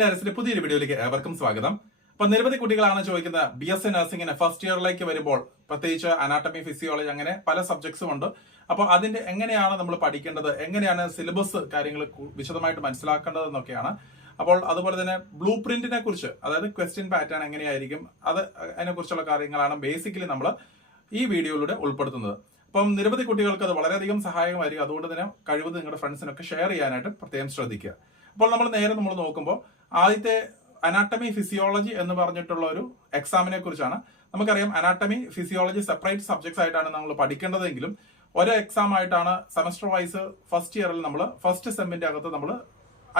Nursing പുതിയൊരു വീഡിയോയിലേക്ക് ഏവർക്കും സ്വാഗതം. അപ്പൊ നിരവധി കുട്ടികളാണ് ചോദിക്കുന്നത് ബി എസ് സി നഴ്സിംഗിന് ഫസ്റ്റ് ഇയറിലേക്ക് വരുമ്പോൾ പ്രത്യേകിച്ച് അനാട്ടമി ഫിസിയോളജി അങ്ങനെ പല സബ്ജക്ട്സും ഉണ്ട്. അപ്പോൾ അതിന്റെ എങ്ങനെയാണ് നമ്മൾ പഠിക്കേണ്ടത്? എങ്ങനെയാണ് സിലബസ് കാര്യങ്ങൾ വിശദമായിട്ട് മനസ്സിലാക്കേണ്ടത് എന്നൊക്കെയാണ്. അപ്പോൾ അതുപോലെ തന്നെ ബ്ലൂ പ്രിന്റിനെ കുറിച്ച് അതായത് ക്വസ്റ്റ്യൻ പാറ്റേൺ എങ്ങനെയായിരിക്കും അത് അതിനെ കുറിച്ചുള്ള കാര്യങ്ങളാണ് ബേസിക്കലി നമ്മൾ ഈ വീഡിയോയിലൂടെ ഉൾപ്പെടുത്തുന്നത്. അപ്പം നിരവധി കുട്ടികൾക്ക് അത് വളരെയധികം സഹായകമായിരിക്കും. അതുകൊണ്ട് തന്നെ കഴിവത് നിങ്ങളുടെ ഫ്രണ്ട്സിനൊക്കെ ഷെയർ ചെയ്യാനായിട്ട് പ്രത്യേകം ശ്രദ്ധിക്കുക. അപ്പോൾ നമ്മൾ നേരെ നമ്മൾ നോക്കുമ്പോൾ ആദ്യത്തെ അനാട്ടമി ഫിസിയോളജി എന്ന് പറഞ്ഞിട്ടുള്ള ഒരു എക്സാമിനെ കുറിച്ചാണ്. നമുക്കറിയാം അനാട്ടമി ഫിസിയോളജി സെപ്പറേറ്റ് സബ്ജക്ട്സ് ആയിട്ടാണ് നമ്മൾ പഠിക്കേണ്ടതെങ്കിലും ഒരു എക്സാം ആയിട്ടാണ് സെമസ്റ്റർ വൈസ് ഫസ്റ്റ് ഇയറിൽ നമ്മൾ ഫസ്റ്റ് സെമ്മിന്റെ അകത്ത് നമ്മൾ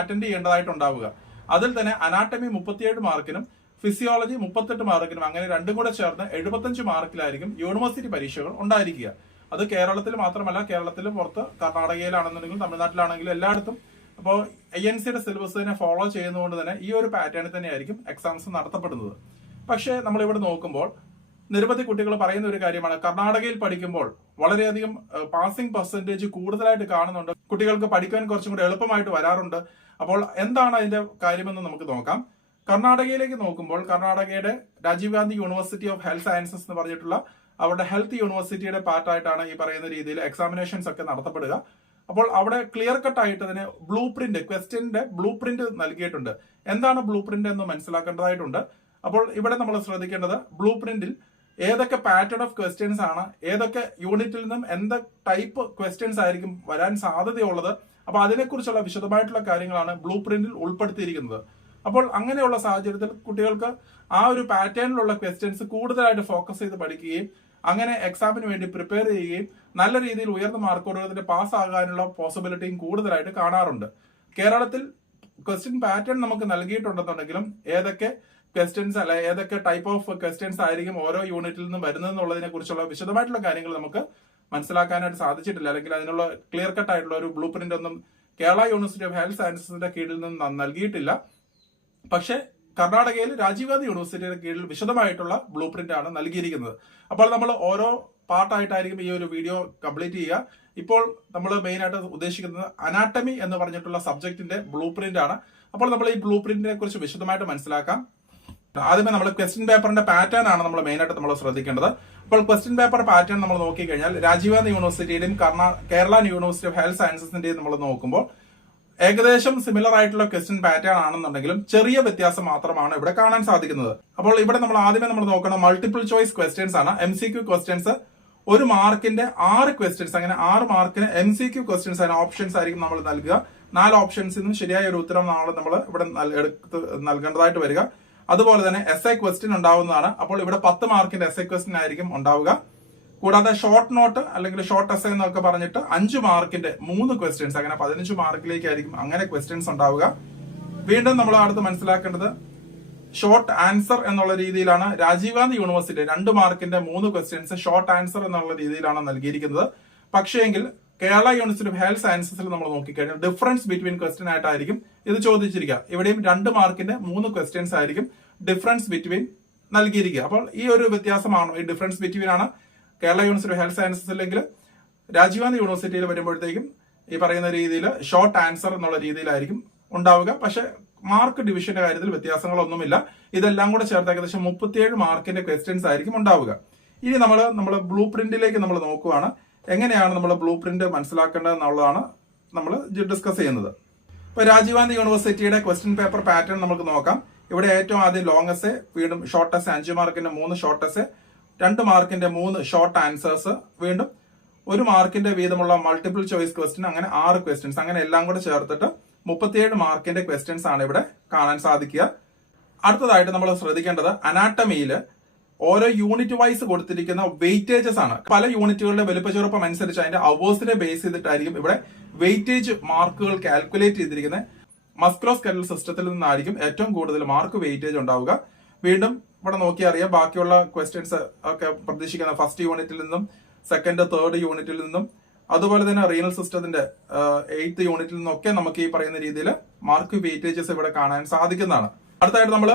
അറ്റൻഡ് ചെയ്യേണ്ടതായിട്ടുണ്ടാവുക. അതിൽ തന്നെ അനാട്ടമി മുപ്പത്തിയേഴ് മാർക്കിനും ഫിസിയോളജി മുപ്പത്തെട്ട് മാർക്കിനും അങ്ങനെ രണ്ടും കൂടെ ചേർന്ന് എഴുപത്തഞ്ച് മാർക്കിലായിരിക്കും യൂണിവേഴ്സിറ്റി പരീക്ഷകൾ ഉണ്ടായിരിക്കുക. അത് കേരളത്തിൽ മാത്രമല്ല കേരളത്തിലും പുറത്ത് കർണാടകയിലാണെന്നുണ്ടെങ്കിലും തമിഴ്നാട്ടിലാണെങ്കിലും എല്ലായിടത്തും അപ്പോൾ ഐ എൻ സിയുടെ സിലബസിനെ ഫോളോ ചെയ്യുന്നതുകൊണ്ട് തന്നെ ഈ ഒരു പാറ്റേണിൽ തന്നെയായിരിക്കും എക്സാംസ് നടത്തപ്പെടുന്നത്. പക്ഷേ നമ്മളിവിടെ നോക്കുമ്പോൾ നിരവധി കുട്ടികൾ പറയുന്ന ഒരു കാര്യമാണ്. കർണാടകയിൽ പഠിക്കുമ്പോൾ വളരെയധികം പാസിംഗ് പെർസെന്റേജ് കൂടുതലായിട്ട് കാണുന്നുണ്ട്. കുട്ടികൾക്ക് പഠിക്കാൻ കുറച്ചും കൂടി എളുപ്പമായിട്ട് വരാറുണ്ട്. അപ്പോൾ എന്താണ് അതിന്റെ കാര്യമെന്ന് നമുക്ക് നോക്കാം. കർണാടകയിലേക്ക് നോക്കുമ്പോൾ കർണാടകയുടെ Rajiv Gandhi university of health sciences എന്ന് പറഞ്ഞിട്ടുള്ള അവരുടെ ഹെൽത്ത് യൂണിവേഴ്സിറ്റിയുടെ പാർട്ടായിട്ടാണ് ഈ പറയുന്ന രീതിയിൽ എക്സാമിനേഷൻസ് ഒക്കെ നടത്തപ്പെടുക. അപ്പോൾ അവിടെ ക്ലിയർ കട്ട് ആയിട്ട് അതിന് ബ്ലൂ പ്രിന്റ് ക്വസ്റ്റ്യന്റെ ബ്ലൂ പ്രിന്റ് നൽകിയിട്ടുണ്ട്. എന്താണ് ബ്ലൂ പ്രിന്റ് എന്ന് മനസ്സിലാക്കേണ്ടതായിട്ടുണ്ട്. അപ്പോൾ ഇവിടെ നമ്മൾ ശ്രദ്ധിക്കേണ്ടത് ബ്ലൂ പ്രിന്റിൽ ഏതൊക്കെ പാറ്റേൺ ഓഫ് ക്വസ്റ്റ്യൻസ് ആണ് ഏതൊക്കെ യൂണിറ്റിൽ നിന്നും എന്ത് ടൈപ്പ് ക്വസ്റ്റ്യൻസ് ആയിരിക്കും വരാൻ സാധ്യതയുള്ളത്. അപ്പൊ അതിനെക്കുറിച്ചുള്ള വിശദമായിട്ടുള്ള കാര്യങ്ങളാണ് ബ്ലൂ പ്രിന്റിൽ ഉൾപ്പെടുത്തിയിരിക്കുന്നത്. അപ്പോൾ അങ്ങനെയുള്ള സാഹചര്യത്തിൽ കുട്ടികൾക്ക് ആ ഒരു പാറ്റേണിലുള്ള ക്വസ്റ്റ്യൻസ് കൂടുതലായിട്ട് ഫോക്കസ് ചെയ്ത് പഠിക്കുകയും അങ്ങനെ എക്സാമിന് വേണ്ടി പ്രിപ്പയർ ചെയ്യുകയും നല്ല രീതിയിൽ ഉയർന്ന മാർക്കോടുകൾ പാസ് ആകാനുള്ള പോസിബിലിറ്റിയും കൂടുതലായിട്ട് കാണാറുണ്ട്. കേരളത്തിൽ ക്വസ്റ്റ്യൻ പാറ്റേൺ നമുക്ക് നൽകിയിട്ടുണ്ടെന്നുണ്ടെങ്കിലും ഏതൊക്കെ ക്വസ്റ്റ്യൻസ് അല്ല ഏതൊക്കെ ടൈപ്പ് ഓഫ് ക്വസ്റ്റ്യൻസ് ആയിരിക്കും ഓരോ യൂണിറ്റിൽ നിന്നും വരുന്നതെന്നുള്ളതിനെ കുറിച്ചുള്ള വിശദമായിട്ടുള്ള കാര്യങ്ങൾ നമുക്ക് മനസ്സിലാക്കാനായിട്ട് സാധിച്ചിട്ടില്ല. അല്ലെങ്കിൽ അതിനുള്ള ക്ലിയർ കട്ട് ആയിട്ടുള്ള ഒരു ബ്ലൂ പ്രിന്റ് ഒന്നും കേരള യൂണിവേഴ്സിറ്റി ഓഫ് ഹെൽത്ത് സയൻസസിന്റെ കീഴിൽ നിന്നും നൽകിയിട്ടില്ല. പക്ഷേ കർണാടകയിൽ രാജീവ് ഗാന്ധി യൂണിവേഴ്സിറ്റിയുടെ കീഴിൽ വിശദമായിട്ടുള്ള ബ്ലൂ പ്രിന്റ് ആണ് നൽകിയിരിക്കുന്നത്. അപ്പോൾ നമ്മൾ ഓരോ പാർട്ടായിട്ടായിരിക്കും ഈ ഒരു വീഡിയോ കംപ്ലീറ്റ് ചെയ്യുക. ഇപ്പോൾ നമ്മൾ മെയിൻ ആയിട്ട് ഉദ്ദേശിക്കുന്നത് അനാട്ടമി എന്ന് പറഞ്ഞിട്ടുള്ള സബ്ജക്റ്റിന്റെ ബ്ലൂ പ്രിന്റ് ആണ്. അപ്പോൾ നമ്മൾ ഈ ബ്ലൂ പ്രിന്റിനെ കുറിച്ച് വിശദമായിട്ട് മനസ്സിലാക്കാം. ആദ്യമേ നമ്മൾ ക്വസ്റ്റ്യൻ പേപ്പറിന്റെ പാറ്റേൺ ആണ് നമ്മൾ മെയിൻ ആയിട്ട് നമ്മൾ ശ്രദ്ധിക്കേണ്ടത്. അപ്പോൾ ക്വസ്റ്റ്യൻ പേപ്പർ പാറ്റേൺ നമ്മൾ നോക്കിക്കഴിഞ്ഞാൽ രാജീവ് ഗാന്ധി യൂണിവേഴ്സിറ്റിയുടെയും കർണാ കേരള യൂണിവേഴ്സിറ്റി ഓഫ് ഹെൽത്ത് സയൻസസിന്റെയും നമ്മൾ നോക്കുമ്പോൾ ഏകദേശം സിമിലർ ആയിട്ടുള്ള ക്വസ്റ്റ്യൻ പാറ്റേൺ ആണെന്നുണ്ടെങ്കിലും ചെറിയ വ്യത്യാസം മാത്രമാണ് ഇവിടെ കാണാൻ സാധിക്കുന്നത്. അപ്പോൾ ഇവിടെ നമ്മൾ ആദ്യമേ നമ്മൾ നോക്കണം മൾട്ടിപ്പിൾ ചോയ്സ് ക്വസ്റ്റ്യൻസ് ആണ്. എം സി ക്യു ക്വസ്റ്റ്യൻസ് ഒരു മാർക്കിന്റെ ആറ് ക്വസ്റ്റ്യൻസ് അങ്ങനെ ആറ് മാർക്കിന് എം സി ക്യു ക്വസ്റ്റ്യൻസ് ആണ് ഓപ്ഷൻസ് ആയിരിക്കും നമ്മൾ നൽകുക. നാല് ഓപ്ഷൻസിൽ നിന്നും ശരിയായ ഒരു ഉത്തരം നാളെ നമ്മൾ ഇവിടെ എടുത്ത് നൽകേണ്ടതായിട്ട് വരിക. അതുപോലെ തന്നെ എസ് ഐ ക്വസ്റ്റ്യൻ ഉണ്ടാവുന്നതാണ്. അപ്പോൾ ഇവിടെ പത്ത് മാർക്കിന്റെ എസ് ഐ ക്വസ്റ്റ്യൻ ആയിരിക്കും ഉണ്ടാവുക. കൂടാതെ ഷോർട്ട് നോട്ട് അല്ലെങ്കിൽ ഷോർട്ട് എസ് എന്നൊക്കെ പറഞ്ഞിട്ട് അഞ്ച് മാർക്കിന്റെ മൂന്ന് ക്വസ്റ്റ്യൻസ് അങ്ങനെ പതിനഞ്ച് മാർക്കിലേക്കായിരിക്കും അങ്ങനെ ക്വസ്റ്റ്യൻസ് ഉണ്ടാവുക. വീണ്ടും നമ്മൾ അടുത്ത് മനസ്സിലാക്കേണ്ടത് ഷോർട്ട് ആൻസർ എന്നുള്ള രീതിയിലാണ് രാജീവ് ഗാന്ധി യൂണിവേഴ്സിറ്റി രണ്ട് മാർക്കിന്റെ മൂന്ന് ക്വസ്റ്റ്യൻസ് ഷോർട്ട് ആൻസർ എന്നുള്ള രീതിയിലാണ് നൽകിയിരിക്കുന്നത്. പക്ഷേങ്കിൽ കേരള യൂണിവേഴ്സിറ്റി ഓഫ് ഹെൽത്ത് സയൻസസിൽ നമ്മൾ നോക്കിക്കഴിഞ്ഞാൽ ഡിഫറൻസ് ബിറ്റ്വീൻ ക്വസ്റ്റ്യൻ ആയിട്ടായിരിക്കും ഇത് ചോദിച്ചിരിക്കുക. ഇവിടെയും രണ്ട് മാർക്കിന്റെ മൂന്ന് ക്വസ്റ്റ്യൻസ് ആയിരിക്കും ഡിഫറൻസ് ബിറ്റ്വീൻ നൽകിയിരിക്കുക. അപ്പോൾ ഈ ഒരു വ്യത്യാസമാണ് ഈ ഡിഫറൻസ് ബിറ്റ്വീൻ ആണ് കേരള യൂണിവേഴ്സിറ്റി ഹെൽത്ത് സയൻസസ് അല്ലെങ്കിൽ രാജീവ് ഗാന്ധി യൂണിവേഴ്സിറ്റിയിൽ വരുമ്പോഴത്തേക്കും ഈ പറയുന്ന രീതിയിൽ ഷോർട്ട് ആൻസർ എന്നുള്ള രീതിയിലായിരിക്കും ഉണ്ടാവുക. പക്ഷെ മാർക്ക് ഡിവിഷന്റെ കാര്യത്തിൽ വ്യത്യാസങ്ങളൊന്നുമില്ല. ഇതെല്ലാം കൂടെ ചേർത്ത് ഏകദേശം മുപ്പത്തിയേഴ് മാർക്കിന്റെ ക്വസ്റ്റ്യൻസ് ആയിരിക്കും ഉണ്ടാവുക. ഇനി നമ്മൾ നമ്മൾ ബ്ലൂ പ്രിന്റിലേക്ക് നമ്മൾ നോക്കുകയാണ് എങ്ങനെയാണ് നമ്മൾ ബ്ലൂ പ്രിന്റ് മനസ്സിലാക്കേണ്ടത് എന്നുള്ളതാണ് നമ്മൾ ഡിസ്കസ് ചെയ്യുന്നത്. ഇപ്പൊ രാജീവ് ഗാന്ധി യൂണിവേഴ്സിറ്റിയുടെ ക്വസ്റ്റ്യൻ പേപ്പർ പാറ്റേൺ നമുക്ക് നോക്കാം. ഇവിടെ ഏറ്റവും ആദ്യം ലോങ് എസ് വീണ്ടും ഷോർട്ട് എസ് അഞ്ച് മാർക്കിന്റെ മൂന്ന് ഷോർട്ട് എസ് രണ്ട് മാർക്കിന്റെ മൂന്ന് ഷോർട്ട് ആൻസേഴ്സ് വീണ്ടും. ഒരു മാർക്കിന്റെ വീതമുള്ള മൾട്ടിപ്പിൾ ചോയ്സ് ക്വസ്റ്റ്യൻ അങ്ങനെ ആറ് ക്വസ്റ്റ്യൻസ് അങ്ങനെ എല്ലാം കൂടെ ചേർത്തിട്ട് മുപ്പത്തിയേഴ് മാർക്കിന്റെ ക്വസ്റ്റ്യൻസ് ആണ് ഇവിടെ കാണാൻ സാധിക്കുക. അടുത്തതായിട്ട് നമ്മൾ ശ്രദ്ധിക്കേണ്ടത് അനാട്ടമിയിൽ ഓരോ യൂണിറ്റ് വൈസ് കൊടുത്തിരിക്കുന്ന വെയിറ്റേജസ് ആണ്. പല യൂണിറ്റുകളുടെ വലുപ്പചെറുപ്പം അനുസരിച്ച് അതിന്റെ അവേഴ്സിനെ ബേസ് ചെയ്തിട്ടായിരിക്കും ഇവിടെ വെയിറ്റേജ് മാർക്കുകൾ കാൽക്കുലേറ്റ് ചെയ്തിരിക്കുന്നത്. മസ്ക്രോസ്കെറ്റൽ സിസ്റ്റത്തിൽ നിന്നായിരിക്കും ഏറ്റവും കൂടുതൽ മാർക്ക് വെയിറ്റേജ് ഉണ്ടാവുക. വീണ്ടും ഇവിടെ നോക്കി അറിയാം. ബാക്കിയുള്ള ക്വസ്റ്റ്യൻസ് ഒക്കെ പ്രതീക്ഷിക്കുന്ന ഫസ്റ്റ് യൂണിറ്റിൽ നിന്നും സെക്കൻഡ് തേർഡ് യൂണിറ്റിൽ നിന്നും. അതുപോലെ തന്നെ റീനൽ സിസ്റ്റത്തിന്റെ എയ്ത്ത് യൂണിറ്റിൽ നിന്നൊക്കെ നമുക്ക് ഈ പറയുന്ന രീതിയിൽ മാർക്ക് വെയിറ്റേജസ് ഇവിടെ കാണാൻ സാധിക്കുന്നതാണ്. അടുത്തായിട്ട് നമ്മൾ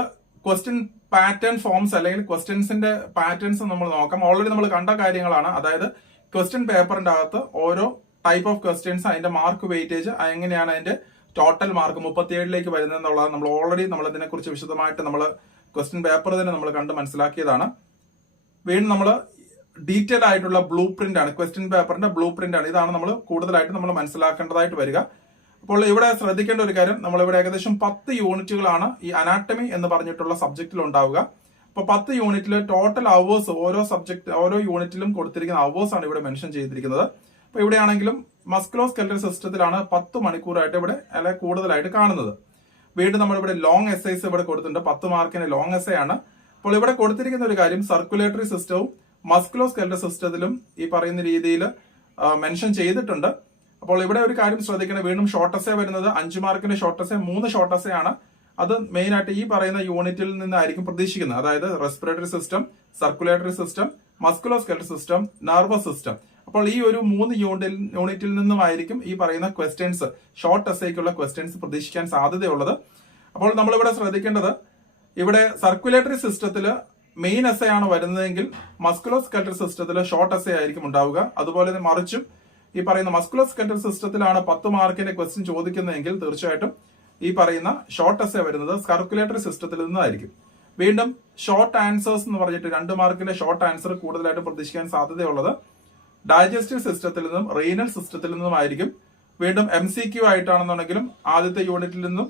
ക്വസ്റ്റ്യൻ പാറ്റേൺ ഫോംസ് അല്ലെങ്കിൽ ക്വസ്റ്റ്യൻസിന്റെ പാറ്റേൺസ് നമ്മൾ നോക്കാം. ഓൾറെഡി നമ്മൾ കണ്ട കാര്യങ്ങളാണ്. അതായത് ക്വസ്റ്റ്യൻ പേപ്പറിന്റെ അകത്ത് ഓരോ ടൈപ്പ് ഓഫ് ക്വസ്റ്റ്യൻസ് അതിന്റെ മാർക്ക് വെയിറ്റേജ് എങ്ങനെയാണ് അതിന്റെ ടോട്ടൽ മാർക്ക് മുപ്പത്തിയേഴിലേക്ക് വരുന്നത് എന്നുള്ളത് നമ്മൾ ഓൾറെഡി നമ്മൾ ഇതിനെക്കുറിച്ച് വിശദമായിട്ട് നമ്മൾ ക്വസ്റ്റ്യൻ പേപ്പർ തന്നെ നമ്മൾ കണ്ട് മനസ്സിലാക്കിയതാണ്. വീണ്ടും നമ്മൾ ഡീറ്റെയിൽ ആയിട്ടുള്ള ബ്ലൂ പ്രിന്റ് ആണ്. ക്വസ്റ്റ്യൻ പേപ്പറിന്റെ ബ്ലൂ പ്രിന്റ് ആണ്. ഇതാണ് നമ്മൾ കൂടുതലായിട്ട് നമ്മൾ മനസ്സിലാക്കേണ്ടതായിട്ട് വരിക. അപ്പോൾ ഇവിടെ ശ്രദ്ധിക്കേണ്ട ഒരു കാര്യം നമ്മൾ ഇവിടെ ഏകദേശം പത്ത് യൂണിറ്റുകളാണ് ഈ അനാട്ടമി എന്ന് പറഞ്ഞിട്ടുള്ള സബ്ജക്റ്റിൽ ഉണ്ടാവുക. അപ്പോൾ പത്ത് യൂണിറ്റിൽ ടോട്ടൽ അവേഴ്സ് ഓരോ സബ്ജക്ട് ഓരോ യൂണിറ്റിലും കൊടുത്തിരിക്കുന്ന അവേഴ്സ് ആണ് ഇവിടെ മെൻഷൻ ചെയ്തിരിക്കുന്നത്. അപ്പോൾ ഇവിടെയാണെങ്കിലും മസ്കുലോ സ്കെൽറ്റൽ സിസ്റ്റത്തിലാണ് പത്ത് മണിക്കൂറായിട്ട് ഇവിടെ അല്ലെ കൂടുതലായിട്ട് കാണുന്നത്. വീണ്ടും നമ്മളിവിടെ ലോങ് എസ്ഐസ് ഇവിടെ കൊടുത്തിട്ടുണ്ട്. പത്ത് മാർക്കിന് ലോങ് എസ്ഐ ആണ്. അപ്പോൾ ഇവിടെ കൊടുത്തിരിക്കുന്ന ഒരു കാര്യം സർക്കുലേറ്ററി സിസ്റ്റവും മസ്കുലോ സ്കെൽറ്റൽ സിസ്റ്റത്തിലും ഈ പറയുന്ന രീതിയിൽ മെൻഷൻ ചെയ്തിട്ടുണ്ട്. അപ്പോൾ ഇവിടെ ഒരു കാര്യം ശ്രദ്ധിക്കണം വീണ്ടും ഷോർട്ട് എസ്സേ വരുന്നത് അഞ്ച് മാർക്കിന്റെ ഷോർട്ട് എസ്സേ മൂന്ന് ഷോർട്ട് എസ്സേ ആണ്. അത് മെയിൻ ആയിട്ട് ഈ പറയുന്ന യൂണിറ്റിൽ നിന്നായിരിക്കും പ്രതീക്ഷിക്കുന്നത്. അതായത് respiratory system circulatory system musculoskeletal system nervous system അപ്പോൾ ഈ ഒരു മൂന്ന് യൂണിറ്റിൽ യൂണിറ്റിൽ നിന്നുമായിരിക്കും ഈ പറയുന്ന ക്വസ്റ്റ്യൻസ് ഷോർട്ട് എസ്സേക്കുള്ള ക്വസ്റ്റ്യൻസ് പ്രതീക്ഷിക്കാൻ സാധ്യതയുള്ളത്. അപ്പോൾ നമ്മളിവിടെ ശ്രദ്ധിക്കേണ്ടത് ഇവിടെ സർക്കുലേറ്ററി സിസ്റ്റത്തിൽ മെയിൻ എസ്സേ ആണ് വരുന്നതെങ്കിൽ മസ്കുലോ സിസ്റ്റത്തിൽ ഷോർട്ട് എസ്സേ ആയിരിക്കും ഉണ്ടാവുക. അതുപോലെ തന്നെ മറിച്ചും ഈ പറയുന്ന മസ്കുലോ സിസ്റ്റത്തിലാണ് പത്ത് മാർക്കിന്റെ ക്വസ്റ്റ്യൻ ചോദിക്കുന്നതെങ്കിൽ തീർച്ചയായിട്ടും ഈ പറയുന്ന ഷോർട്ട് എസ്സേ വരുന്നത് സർക്കുലേറ്ററി സിസ്റ്റത്തിൽ നിന്നായിരിക്കും. വീണ്ടും ഷോർട്ട് ആൻസേഴ്സ് എന്ന് പറഞ്ഞിട്ട് രണ്ട് മാർക്കിന്റെ ഷോർട്ട് ആൻസർ കൂടുതലായിട്ട് പ്രതീക്ഷിക്കാൻ സാധ്യതയുള്ളത്. ഡൈജസ്റ്റീവ് സിസ്റ്റത്തിൽ നിന്നും റീനൽ സിസ്റ്റത്തിൽ നിന്നുമായിരിക്കും വീണ്ടും എം സി ക്യു ആയിട്ടാണെന്നുണ്ടെങ്കിലും ആദ്യത്തെ യൂണിറ്റിൽ നിന്നും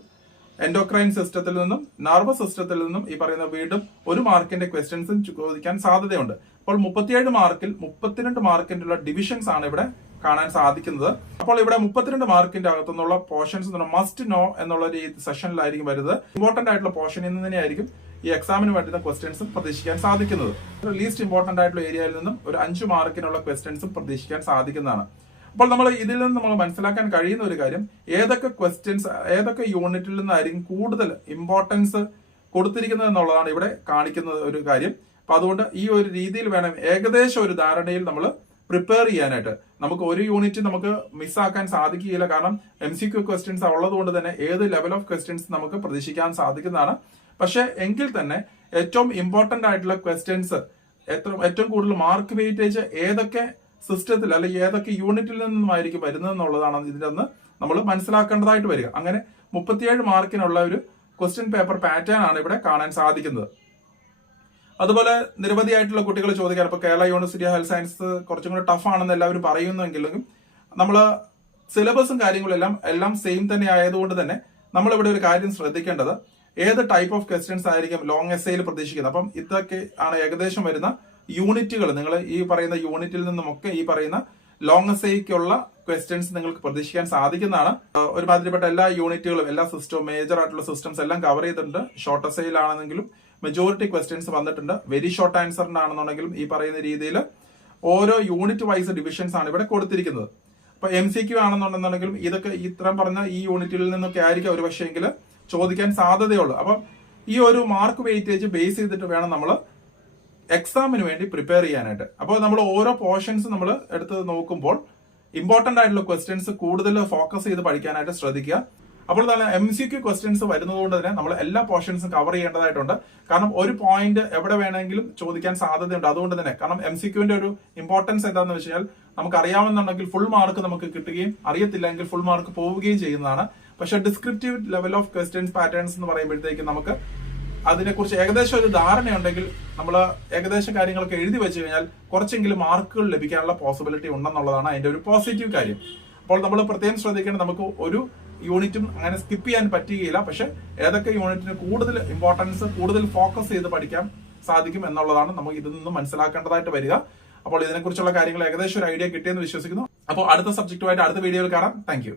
എൻഡോക്രൈൻ സിസ്റ്റത്തിൽ നിന്നും നർവസ് സിസ്റ്റത്തിൽ നിന്നും ഈ പറയുന്ന വീണ്ടും ഒരു മാർക്കിന്റെ ക്വസ്റ്റ്യൻസും ചോദിക്കാൻ സാധ്യതയുണ്ട്. അപ്പോൾ മുപ്പത്തിയേഴ് മാർക്കിൽ മുപ്പത്തിരണ്ട് മാർക്കിന്റെ ഉള്ള ഡിവിഷൻസ് ആണ് ഇവിടെ കാണാൻ സാധിക്കുന്നത്. അപ്പോൾ ഇവിടെ മുപ്പത്തിരണ്ട് മാർക്കിന്റെ അകത്തുനിന്നുള്ള പോർഷൻസ് മസ്റ്റ് നോ എന്നുള്ള സെഷനിലായിരിക്കും വരുന്നത്. ഇമ്പോർട്ടന്റ് ആയിട്ടുള്ള പോർഷനിൽ നിന്ന് തന്നെയായിരിക്കും. ഈ എക്സാമിന് വേണ്ടുന്ന ക്വസ്റ്റ്യൻസും പ്രതീക്ഷിക്കാൻ സാധിക്കുന്നത്. ലീസ്റ്റ് ഇമ്പോർട്ടന്റ് ആയിട്ടുള്ള ഏരിയയിൽ നിന്നും ഒരു അഞ്ച് മാർക്കിനുള്ള ക്വസ്റ്റ്യൻസും പ്രതീക്ഷിക്കാൻ സാധിക്കുന്നതാണ്. അപ്പോൾ നമ്മൾ ഇതിൽ നിന്ന് നമ്മൾ മനസ്സിലാക്കാൻ കഴിയുന്ന ഒരു കാര്യം ഏതൊക്കെ ക്വസ്റ്റ്യൻസ് ഏതൊക്കെ യൂണിറ്റിൽ നിന്നായിരിക്കും കൂടുതൽ ഇമ്പോർട്ടൻസ് കൊടുത്തിരിക്കുന്നത് എന്നുള്ളതാണ് ഇവിടെ കാണിക്കുന്ന ഒരു കാര്യം. അപ്പൊ അതുകൊണ്ട് ഈ ഒരു രീതിയിൽ വേണം ഏകദേശം ഒരു ധാരണയിൽ നമ്മൾ പ്രിപ്പയർ ചെയ്യാനായിട്ട്. നമുക്ക് ഒരു യൂണിറ്റ് നമുക്ക് മിസ്സാക്കാൻ സാധിക്കുകയില്ല. കാരണം എം സി ക്യു ക്വസ്റ്റ്യൻസ് ഉള്ളത് കൊണ്ട് തന്നെ ഏത് ലെവൽ ഓഫ് ക്വസ്റ്റ്യൻസ് നമുക്ക് പ്രതീക്ഷിക്കാൻ സാധിക്കുന്നതാണ്. പക്ഷെ എങ്കിൽ തന്നെ ഏറ്റവും ഇമ്പോർട്ടന്റ് ആയിട്ടുള്ള ക്വസ്റ്റ്യൻസ് എത്ര ഏറ്റവും കൂടുതൽ മാർക്ക് വെയിറ്റേജ് ഏതൊക്കെ സിസ്റ്റത്തിൽ അല്ലെങ്കിൽ ഏതൊക്കെ യൂണിറ്റിൽ നിന്നുമായിരിക്കും വരുന്നത് എന്നുള്ളതാണ് അന്ന് നമ്മൾ മനസ്സിലാക്കേണ്ടതായിട്ട് വരിക. അങ്ങനെ മുപ്പത്തിയേഴ് മാർക്കിനുള്ള ഒരു ക്വസ്റ്റ്യൻ പേപ്പർ പാറ്റേൺ ആണ് ഇവിടെ കാണാൻ സാധിക്കുന്നത്. അതുപോലെ നിരവധിയായിട്ടുള്ള കുട്ടികൾ ചോദിക്കാൻ ഇപ്പൊ കേരള യൂണിവേഴ്സിറ്റി ഹെൽത്ത് സയൻസ് കുറച്ചും കൂടി ടഫ് ആണെന്ന് എല്ലാവരും പറയുന്നുവെങ്കിലും നമ്മൾ സിലബസും കാര്യങ്ങളും എല്ലാം എല്ലാം സെയിം തന്നെ ആയതുകൊണ്ട് തന്നെ നമ്മളിവിടെ ഒരു കാര്യം ശ്രദ്ധിക്കേണ്ടത്. ഏത് ടൈപ്പ് ഓഫ് ക്വസ്റ്റ്യൻസ് ആയിരിക്കും ലോങ് എസ്സേയിൽ പ്രതീക്ഷിക്കുന്നത്? അപ്പം ഇതൊക്കെ ആണ് ഏകദേശം വരുന്ന യൂണിറ്റുകൾ നിങ്ങൾ ഈ പറയുന്ന യൂണിറ്റിൽ നിന്നുമൊക്കെ ഈ പറയുന്ന ലോങ് എസ്സേക്കുള്ള ക്വസ്റ്റ്യൻസ് നിങ്ങൾക്ക് പ്രതീക്ഷിക്കാൻ സാധിക്കുന്നതാണ്. ഒരുമാതിരിപ്പെട്ട എല്ലാ യൂണിറ്റുകളും എല്ലാ സിസ്റ്റവും മേജർ ആയിട്ടുള്ള സിസ്റ്റംസ് എല്ലാം കവർ ചെയ്തിട്ടുണ്ട്. ഷോർട്ട് എസ്സേയിലാണെന്നെങ്കിലും മെജോറിറ്റി ക്വസ്റ്റ്യൻസ് വന്നിട്ടുണ്ട്. വെരി ഷോർട്ട് ആൻസറിനാണെന്നുണ്ടെങ്കിലും ഈ പറയുന്ന രീതിയിൽ ഓരോ യൂണിറ്റ് വൈസ് ഡിവിഷൻസ് ആണ് ഇവിടെ കൊടുത്തിരിക്കുന്നത്. അപ്പൊ എം സി ക്യു ആണെന്നുണ്ടെന്നുണ്ടെങ്കിലും ഇതൊക്കെ ഇത്രയും പറഞ്ഞ ഈ യൂണിറ്റിൽ നിന്നൊക്കെ ആയിരിക്കും ഒരു പക്ഷേങ്കിൽ ചോദിക്കാൻ സാധ്യതയുള്ളൂ. അപ്പം ഈ ഒരു മാർക്ക് വെയിറ്റേജ് ബേസ് ചെയ്തിട്ട് വേണം നമ്മൾ എക്സാമിന് വേണ്ടി പ്രിപ്പയർ ചെയ്യാനായിട്ട്. അപ്പോൾ നമ്മൾ ഓരോ പോർഷൻസ് നമ്മൾ എടുത്ത് നോക്കുമ്പോൾ ഇമ്പോർട്ടന്റ് ആയിട്ടുള്ള ക്വസ്റ്റ്യൻസ് കൂടുതൽ ഫോക്കസ് ചെയ്ത് പഠിക്കാനായിട്ട് ശ്രദ്ധിക്കുക. അപ്പോൾ തന്നെ എം സി ക്യു ക്വസ്റ്റ്യൻസ് വരുന്നതുകൊണ്ട് തന്നെ നമ്മൾ എല്ലാ പോർഷൻസും കവർ ചെയ്യേണ്ടതായിട്ടുണ്ട്. കാരണം ഒരു പോയിന്റ് എവിടെ വേണമെങ്കിലും ചോദിക്കാൻ സാധ്യതയുണ്ട്. അതുകൊണ്ട് തന്നെ കാരണം എം സി ക്യുവിന്റെ ഒരു ഇമ്പോർട്ടൻസ് എന്താണെന്ന് വെച്ച് കഴിഞ്ഞാൽ നമുക്ക് അറിയാമെന്നുണ്ടെങ്കിൽ ഫുൾ മാർക്ക് നമുക്ക് കിട്ടുകയും അറിയത്തില്ലെങ്കിൽ ഫുൾ മാർക്ക് പോവുകയും ചെയ്യുന്നതാണ്. പക്ഷെ descriptive level of questions patterns എന്ന് പറയുമ്പോഴത്തേക്ക് നമുക്ക് അതിനെക്കുറിച്ച് ഏകദേശം ഒരു ധാരണയുണ്ടെങ്കിൽ നമ്മൾ ഏകദേശം കാര്യങ്ങളൊക്കെ എഴുതി വെച്ച് കഴിഞ്ഞാൽ കുറച്ചെങ്കിലും മാർക്കുകൾ ലഭിക്കാനുള്ള പോസിബിലിറ്റി ഉണ്ടെന്നുള്ളതാണ് അതിന്റെ ഒരു പോസിറ്റീവ് കാര്യം. അപ്പോൾ നമ്മൾ പ്രത്യേകം ശ്രദ്ധിക്കേണ്ടത് നമുക്ക് ഒരു യൂണിറ്റും അങ്ങനെ സ്കിപ്പ് ചെയ്യാൻ പറ്റുകയില്ല. പക്ഷെ ഏതൊക്കെ യൂണിറ്റിന് കൂടുതൽ ഇമ്പോർട്ടൻസ് കൂടുതൽ ഫോക്കസ് ചെയ്ത് പഠിക്കാൻ സാധിക്കും എന്നുള്ളതാണ് നമുക്ക് ഇതിൽ നിന്ന് മനസ്സിലാക്കേണ്ടതായിട്ട് വരിക. അപ്പോൾ ഇതിനെക്കുറിച്ചുള്ള കാര്യങ്ങൾ ഏകദേശം ഒരു ഐഡിയ കിട്ടിയെന്ന് വിശ്വസിക്കുന്നു. അപ്പോൾ അടുത്ത സബ്ജക്റ്റുമായിട്ട് അടുത്ത വീഡിയോയിൽ കാണാം. താങ്ക്